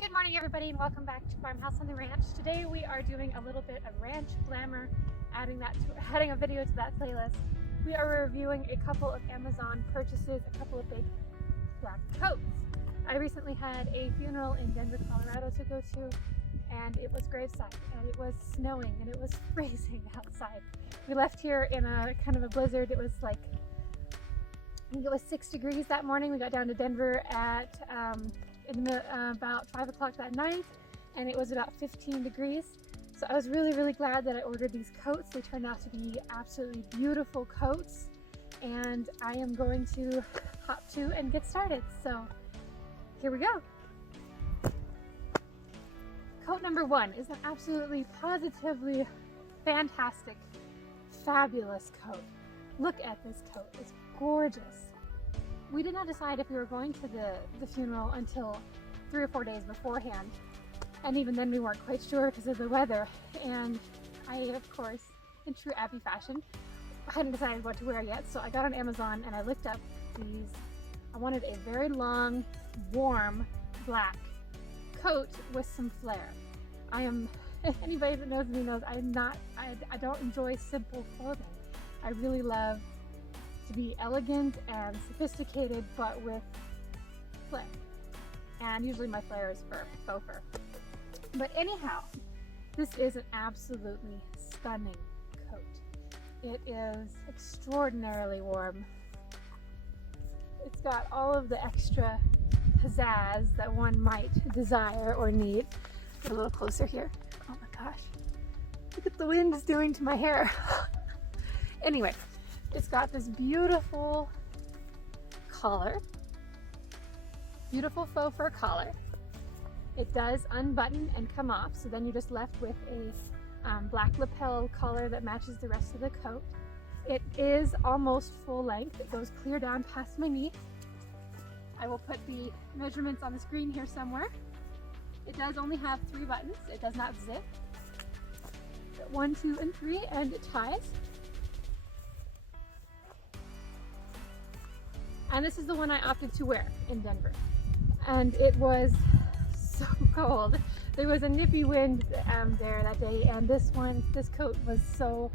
Good morning everybody and welcome back to Farmhouse on the Ranch. Today we are doing a little bit of ranch glamour, adding a video to that playlist. We are reviewing a couple of Amazon purchases, a couple of big black coats. I recently had a funeral in Denver, Colorado to go to, and it was graveside, and it was snowing and it was freezing outside. We left here in a kind of a blizzard. It was like, I think it was 6 degrees that morning. We got down to Denver at about 5 o'clock that night, and it was about 15 degrees. So I was really glad that I ordered these coats. They turned out to be absolutely beautiful coats, and I am going to hop to and get started. So here we go. Coat number one is an absolutely positively fantastic, fabulous coat. Look at this coat, it's gorgeous. We did not decide if we were going to the funeral until 3 or 4 days beforehand, and even then we weren't quite sure because of the weather. And I, of course, in true Abby fashion, hadn't decided what to wear yet, so I got on Amazon and I looked up these. I wanted a very long, warm, black coat with some flair. Anybody that knows me knows I don't enjoy simple clothing. I really love to be elegant and sophisticated, but with flair. And usually my flair is for faux fur. But anyhow, this is an absolutely stunning coat. It is extraordinarily warm. It's got all of the extra pizzazz that one might desire or need. Get a little closer here. Oh my gosh. Look at the wind is doing to my hair. Anyway, it's got this beautiful collar, beautiful faux fur collar. It does unbutton and come off, so then you're just left with a black lapel collar that matches the rest of the coat. It is almost full length. It goes clear down past my knee. I will put the measurements on the screen here somewhere. It does only have 3 buttons. It does not zip. 1, 2, and 3, and it ties. And this is the one I opted to wear in Denver. And it was so cold. There was a nippy wind there that day, and this coat was so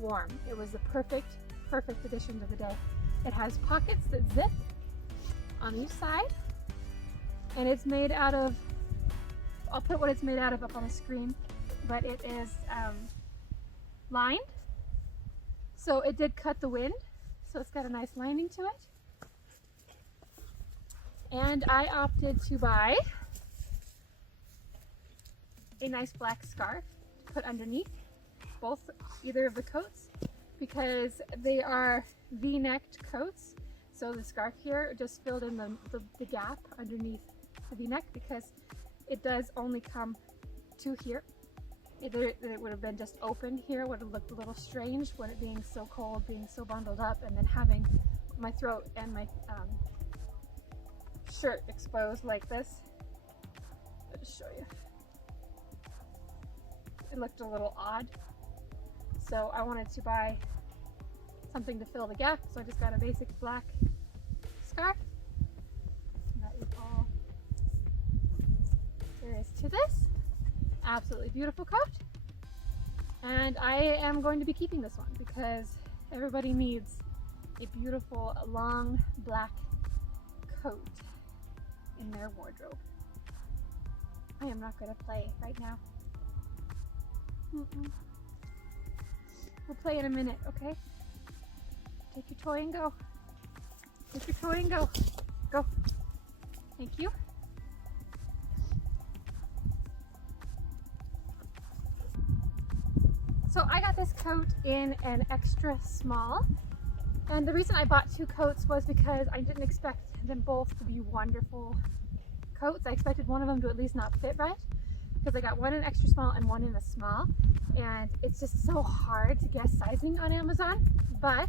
warm. It was the perfect addition to the day. It has pockets that zip on each side, and it's made out of, I'll put what it's made out of up on the screen, but it is lined. So it did cut the wind, so it's got a nice lining to it. And I opted to buy a nice black scarf to put underneath either of the coats, because they are V-necked coats. So the scarf here just filled in the gap underneath the V-neck, because it does only come to here. It would have been just open here, would have looked a little strange when it being so cold, being so bundled up, and then having my throat and my shirt exposed like this. I'll just show you. It looked a little odd, so I wanted to buy something to fill the gap, so I just got a basic black scarf. And that is all there is to this. Absolutely beautiful coat, and I am going to be keeping this one because everybody needs a beautiful long black coat in their wardrobe. I am not going to play right now. We'll play in a minute, okay? Take your toy and go. Take your toy and go. Go. Thank you. So I got this coat in an extra small, and the reason I bought 2 coats was because I didn't expect them both to be wonderful coats. I expected one of them to at least not fit right, because I got one in extra small and one in a small, and it's just so hard to guess sizing on Amazon. But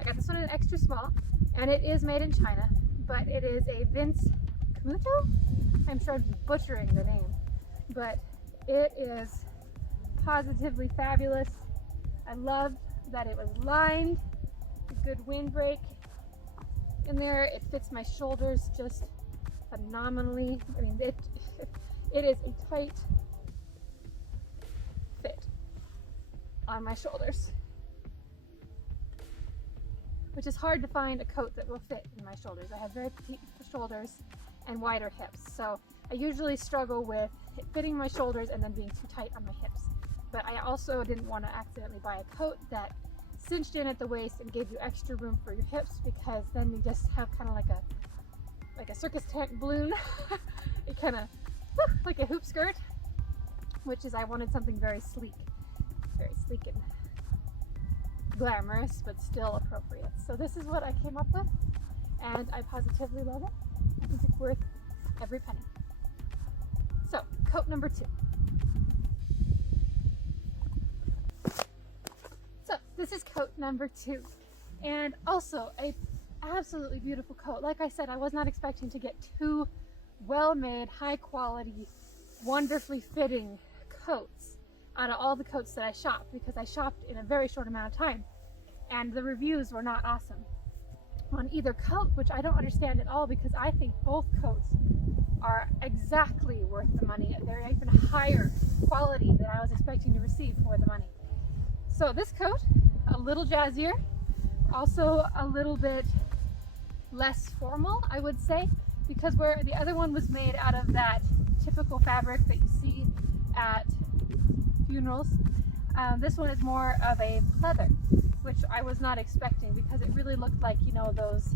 I got this one in extra small, and it is made in China, but it is a Vince Camuto. I'm sure I'm butchering the name, but it is positively fabulous. I love that it was lined, a good windbreak in there. It fits my shoulders just phenomenally. I mean, it is a tight fit on my shoulders, which is hard to find a coat that will fit in my shoulders. I have very petite shoulders and wider hips, so I usually struggle with fitting my shoulders and then being too tight on my hips. But I also didn't want to accidentally buy a coat that cinched in at the waist and gave you extra room for your hips, because then you just have kind of like a circus tent balloon. It kind of like a hoop skirt, which is, I wanted something very sleek and glamorous, but still appropriate. So this is what I came up with, and I positively love it. I think it's worth every penny. So, coat number 2. So, this is coat number 2, and also a absolutely beautiful coat. Like I said, I was not expecting to get 2 well-made, high-quality, wonderfully fitting coats out of all the coats that I shopped, because I shopped in a very short amount of time, and the reviews were not awesome on either coat, which I don't understand at all, because I think both coats are exactly worth the money. They're even higher quality than I was expecting to receive for the money. So this coat, a little jazzier, also a little bit less formal, I would say, because where the other one was made out of that typical fabric that you see at funerals, this one is more of a pleather, which I was not expecting, because it really looked like, you know, those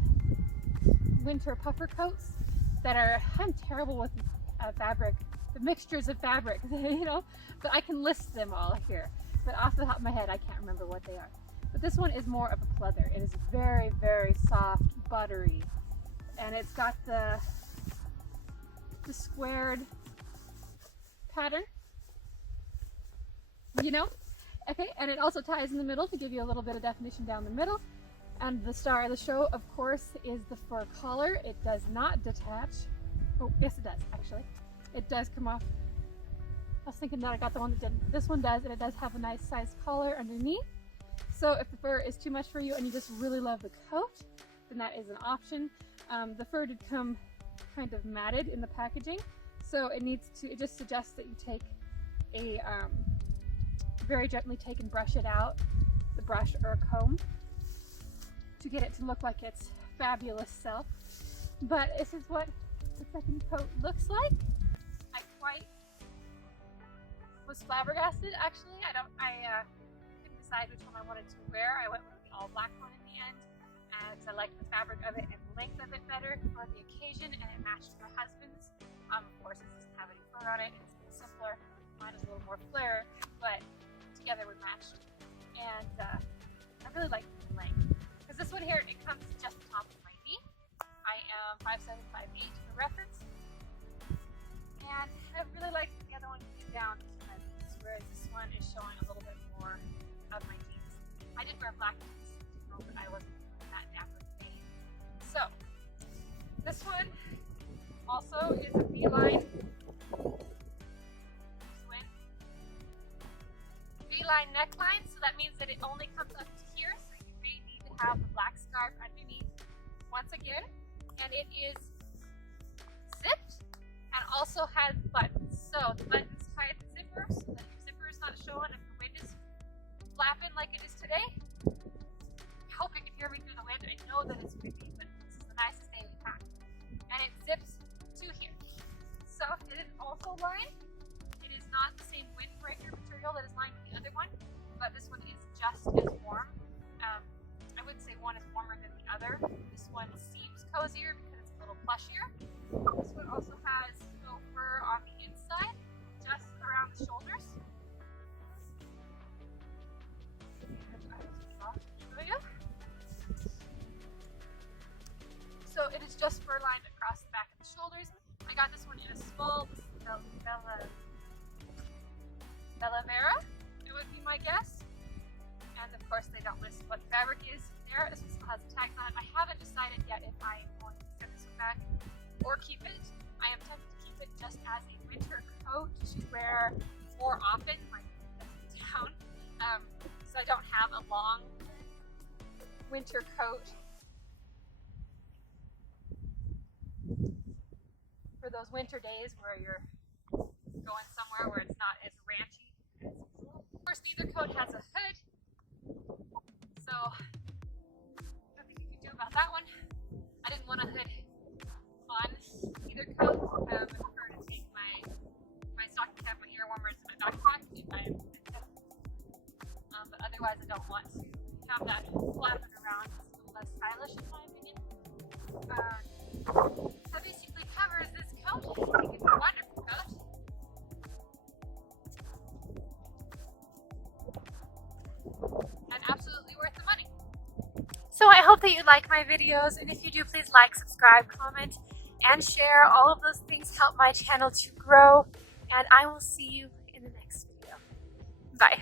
winter puffer coats that are, I'm terrible with fabric, the mixtures of fabric, you know, but I can list them all here, but off the top of my head I can't remember what they are. But this one is more of a pleather. It is very, very soft, buttery, and it's got the squared pattern, you know? Okay, and it also ties in the middle to give you a little bit of definition down the middle. And the star of the show, of course, is the fur collar. It does not detach. Oh, yes it does, actually. It does come off. I was thinking that I got the one that didn't. This one does, and it does have a nice sized collar underneath. So if the fur is too much for you and you just really love the coat, then that is an option. The fur did come kind of matted in the packaging, so it just suggests that you take a very gently take and brush it out, the brush or a comb, to get it to look like its fabulous self. But this is what the second coat looks like. I quite was flabbergasted, actually. I couldn't decide which one I wanted to wear. I went with the all black one in the end, as I liked the fabric of it and the length of it better for the occasion, and it matched my husband's. Of course, it doesn't have any fur on it. It's simpler. Mine is a little more flare, but together we matched. And I really like the length, because this one here, it comes just the top of my knee. I am 5'7", 5'8" for reference, and I really like the other one came down to my knees, whereas this one is showing a little bit more of my jeans. I did wear black jeans, but I wasn't that dapper fade. So this one also is a V-line. V-line neckline, so that means that it only comes up to here, so you may need to have the black scarf underneath once again. And it is zipped and also has buttons. So the buttons tie the zipper so that your zipper is not showing if the wind is flapping like it is today. I hope you can hear me through the wind. I know that it's windy, but this is the nicest day we've had. And it zips to here. So it is also lined. It is not the same windbreaker material that is lined with the other one, but this one is just as warm. I wouldn't say one is warmer than the other. This one seems cozier because it's a little plushier. This one also has no fur on the inside, just around the shoulders. So it is just fur lined across the back of the shoulders. I got this one in a small. This is Bella Vera, it would be my guess. And of course they don't list what fabric is there. This one still has the tags on it. I haven't decided yet if I am going to send this one back or keep it. I am tempted to keep it just as a winter coat to wear more often, like down. So I don't have a long winter coat for those winter days where you're going somewhere where it's not as ranchy as usual. Of course, neither coat has a hood, so nothing you can do about that one. I didn't want a hood on either coat. I prefer to take my stocking cap, my ear warmers, and my backpack if I'm but otherwise I don't want to have that flapping around. It's a little less stylish in my opinion. That basically covers this coat. I think it's a wonderful coat. And absolutely worth the money. So I hope that you like my videos, and if you do, please like, subscribe, comment, and share. All of those things help my channel to grow, and I will see you in the next video. Bye.